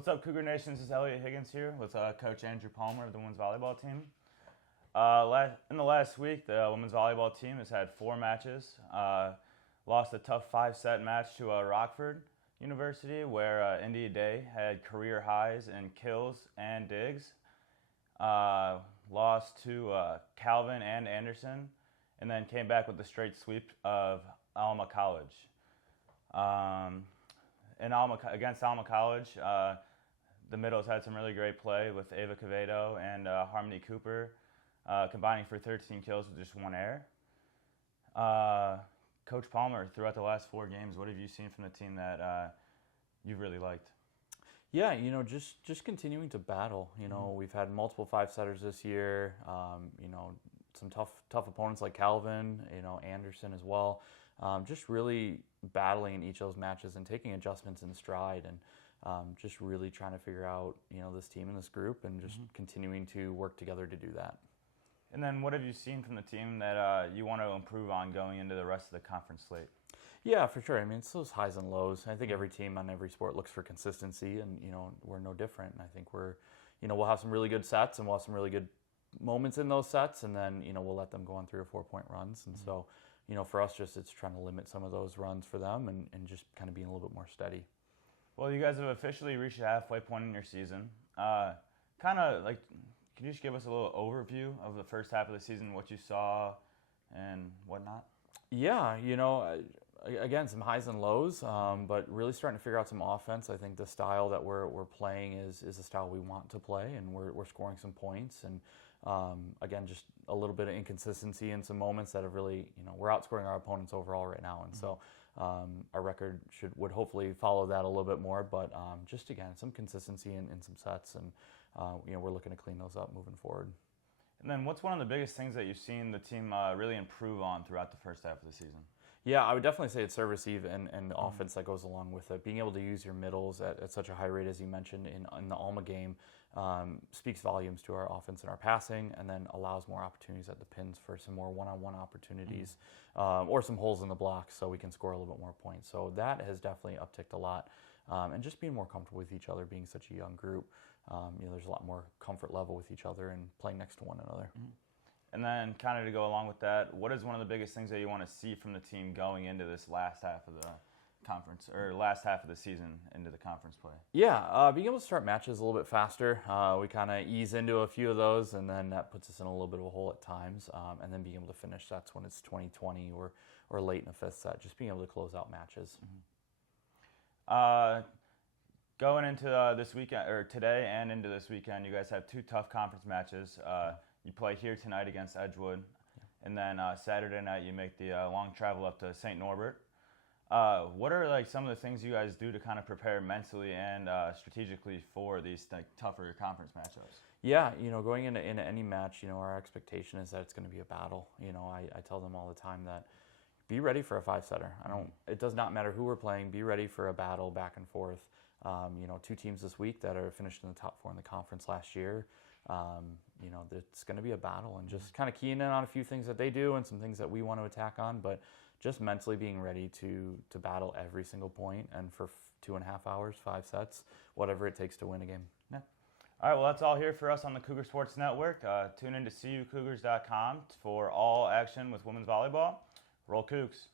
What's up, Cougar Nation? This is Elliot Higgins here with Coach Andrew Palmer of the women's volleyball team. In the last week, the women's volleyball team has had 4 matches. Lost a tough 5-set match to Rockford University, where India Day had career highs in kills and digs. Lost to Calvin and Anderson, and then came back with the straight sweep of Alma College. Against Alma College, the middles had some really great play with Ava Quevedo and Harmony Cooper, combining for 13 kills with just 1 error. Coach Palmer, throughout the last 4 games, what have you seen from the team that you've really liked? Yeah, just continuing to battle. We've had multiple 5-setters this year. Some tough opponents like Calvin, Anderson as well. Just really battling in each of those matches and taking adjustments in stride, and just really trying to figure out, this team and this group, and just continuing to work together to do that. And then what have you seen from the team that you want to improve on going into the rest of the conference slate? Yeah, for sure. I mean, it's those highs and lows. I think every team on every sport looks for consistency, and we're no different. And I think we'll have some really good sets, and we'll have some really good moments in those sets, and then we'll let them go on 3 or 4 point runs. And so, for us, it's trying to limit some of those runs for them, and just kind of being a little bit more steady. Well, you guys have officially reached the halfway point in your season. Can you just give us a little overview of the first half of the season, what you saw and whatnot? Yeah, again, some highs and lows, but really starting to figure out some offense. I think the style that we're playing is a style we want to play, and we're scoring some points. And again, just a little bit of inconsistency in some moments that have really, we're outscoring our opponents overall right now. And so our record would hopefully follow that a little bit more. But just, again, some consistency in some sets, and we're looking to clean those up moving forward. And then what's one of the biggest things that you've seen the team really improve on throughout the first half of the season? Yeah, I would definitely say it's service eve and the offense that goes along with it. Being able to use your middles at such a high rate, as you mentioned, in the Alma game speaks volumes to our offense and our passing, and then allows more opportunities at the pins for some more one-on-one opportunities or some holes in the block, so we can score a little bit more points. So that has definitely upticked a lot. And just being more comfortable with each other, being such a young group, there's a lot more comfort level with each other and playing next to one another. And then kind of to go along with that, what is one of the biggest things that you want to see from the team going into this last half of the conference, or last half of the season into the conference play? Yeah, being able to start matches a little bit faster. We kind of ease into a few of those, and then that puts us in a little bit of a hole at times. And then being able to finish sets when it's 20-20 or late in the 5th set, just being able to close out matches. Going into this weekend, or today and into this weekend, you guys have 2 tough conference matches. You play here tonight against Edgewood, and then Saturday night you make the long travel up to St. Norbert. What are some of the things you guys do to kind of prepare mentally and strategically for these tougher conference matchups? Yeah, going into any match, our expectation is that it's going to be a battle. I tell them all the time that be ready for a 5-setter. It does not matter who we're playing. Be ready for a battle back and forth. 2 teams this week that are finished in the top 4 in the conference last year. It's going to be a battle, and just kind of keying in on a few things that they do and some things that we want to attack on, but just mentally being ready to battle every single point, and for 2.5 hours, 5 sets, whatever it takes to win a game. Yeah. All right, well, that's all here for us on the Cougar Sports Network. Tune in to CUCougars.com for all action with women's volleyball. Roll Cougs.